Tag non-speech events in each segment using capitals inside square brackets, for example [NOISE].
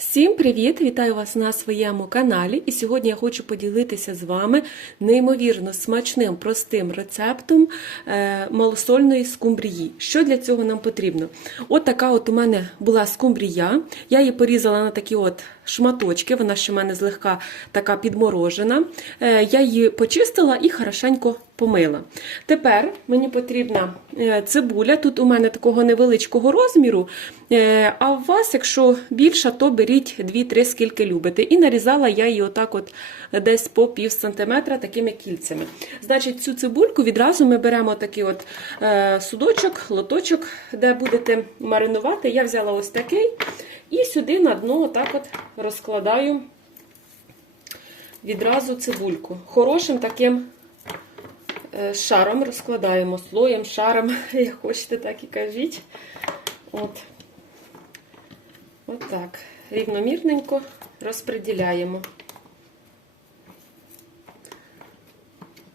Всім привіт! Вітаю вас на своєму каналі. І сьогодні я хочу поділитися з вами неймовірно смачним простим рецептом е, малосольної скумбрії. Що для цього нам потрібно? От така от у мене була скумбрія. Я її порізала на такі от шматочки. Вона ще в мене злегка така підморожена. Е, Я її почистила і хорошенько помила. Тепер мені потрібна е, цибуля. Тут у мене такого невеличкого розміру. Е, А у вас, якщо більша, то беріть 2-3, скільки любите. І нарізала я її отак от десь по пів сантиметра такими кільцями. Значить, цю цибульку відразу ми беремо такий от судочок, лоточок, де будете маринувати. Я взяла ось такий. І сюди на дно отак от розкладаю відразу цибульку. Хорошим таким е, шаром розкладаємо, слоєм, шаром, [LAUGHS] як хочете, так і кажіть. От. От так. Рівномірненько розподіляємо.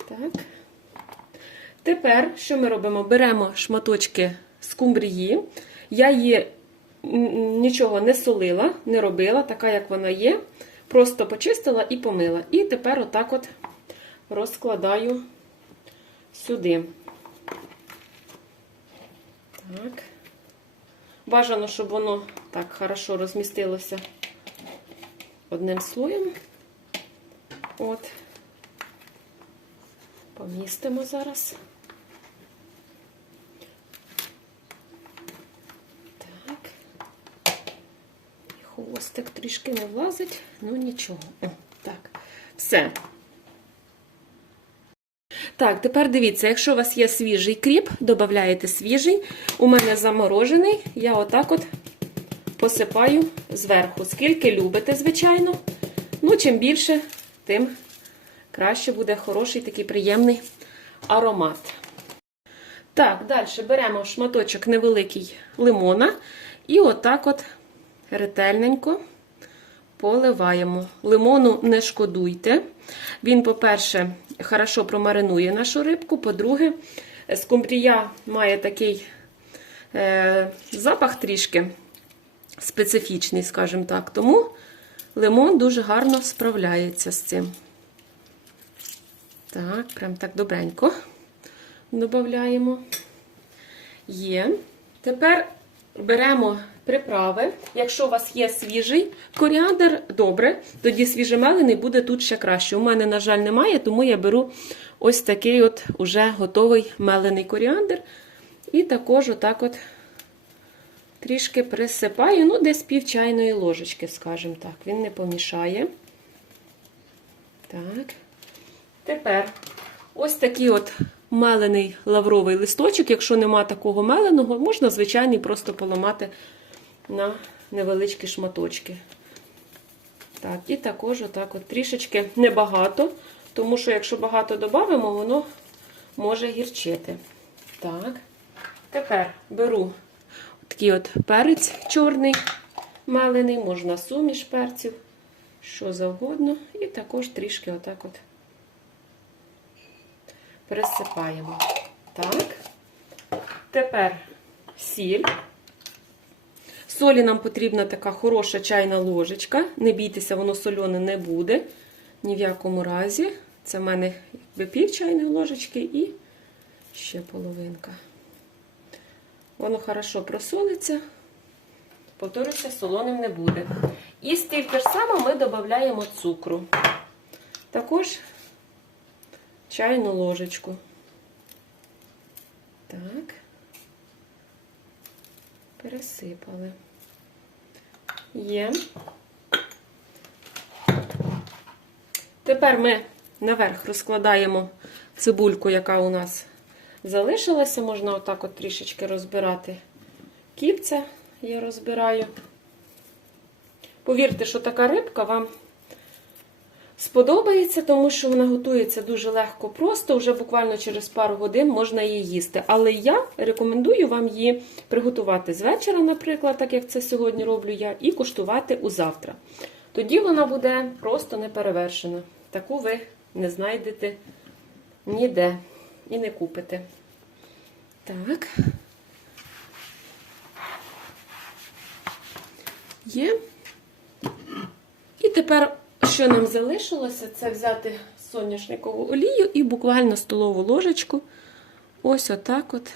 Так. Тепер, що ми робимо? Беремо шматочки скумбрії. Я її нічого не солила, не робила, така, як вона є. Просто почистила і помила. І тепер отак от розкладаю сюди. Так. Бажано, щоб воно так хорошо розмістилося одним слоєм. От. Помістимо зараз. Так. І хвостик трішки не влазить, ну нічого. О, так, все. Так, тепер дивіться, якщо у вас є свіжий кріп, додаєте свіжий. У мене заморожений, я отак от посипаю зверху. Скільки любите, звичайно. Ну, чим більше, тим краще буде хороший такий приємний аромат. Так, далі беремо шматочок невеликий лимона і отак от ретельненько поливаємо. Лимону не шкодуйте. Він, по-перше, хорошо промаринує нашу рибку. По-друге, скумбрія має такий е, запах трішки специфічний, скажімо так. Тому лимон дуже гарно справляється з цим. Так, прям так добренько додаємо. Є. Тепер беремо приправи. Якщо у вас є свіжий коріандр, добре, тоді свіжемелений буде тут ще краще. У мене, на жаль, немає, тому я беру ось такий от уже готовий мелений коріандр. І також отак от трішки присипаю, ну, десь пів чайної ложечки, скажімо так, він не помішає. Так. Тепер ось такий от мелений лавровий листочок. Якщо нема такого меленого, можна звичайний просто поламати на невеличкі шматочки. Так, і також отак от трішечки небагато, тому що якщо багато додамо, воно може гірчити. Так, тепер беру такий от перець чорний, мелений, можна суміш перців, що завгодно, і також трішки отак от присипаємо. Так, тепер сіль. Солі нам потрібна така хороша чайна ложечка. Не бійтеся, воно сольоне не буде. Ні в якому разі. Це в мене якби пів чайної ложечки і ще половинка. Воно хорошо просолиться. Повторюся, солоним не буде. І стільки ж само ми додаємо цукру. Також чайну ложечку. Так, пересипали. Є. Тепер ми наверх розкладаємо цибульку, яка у нас залишилася. Можна отак от трішечки розбирати кільця, я розбираю. Повірте, що така рибка вам сподобається, тому що вона готується дуже легко, просто, вже буквально через пару годин можна її їсти. Але я рекомендую вам її приготувати з вечора, наприклад, так як це сьогодні роблю я, і куштувати у завтра. Тоді вона буде просто неперевершена. Таку ви не знайдете ніде і не купите. Так. Є. І тепер, що нам залишилося, це взяти соняшникову олію і буквально столову ложечку. Ось отак от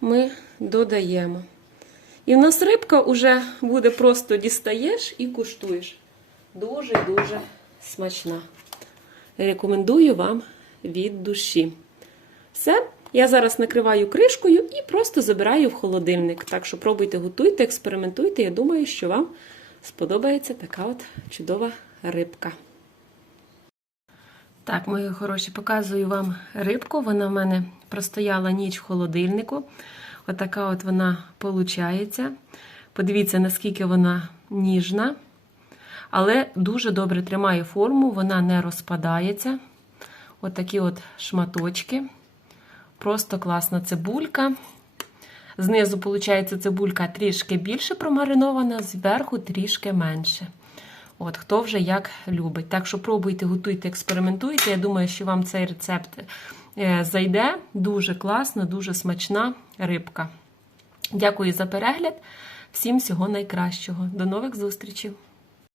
ми додаємо. І в нас рибка вже буде просто дістаєш і куштуєш. Дуже-дуже смачна. Рекомендую вам від душі. Все, я зараз накриваю кришкою і просто забираю в холодильник. Так що пробуйте, готуйте, експериментуйте. Я думаю, що вам сподобається така от чудова рибка. Так, мої хороші, показую вам рибку. Вона в мене простояла ніч в холодильнику. Отака от вона получається. Подивіться, наскільки вона ніжна, але дуже добре тримає форму, вона не розпадається. Отакі от шматочки. Просто класна цибулька. Знизу, виходить, цибулька трішки більше промаринована, зверху трішки менше. От, хто вже як любить. Так що пробуйте, готуйте, експериментуйте. Я думаю, що вам цей рецепт е, зайде. Дуже класна, дуже смачна рибка. Дякую за перегляд. Всім всього найкращого. До нових зустрічей!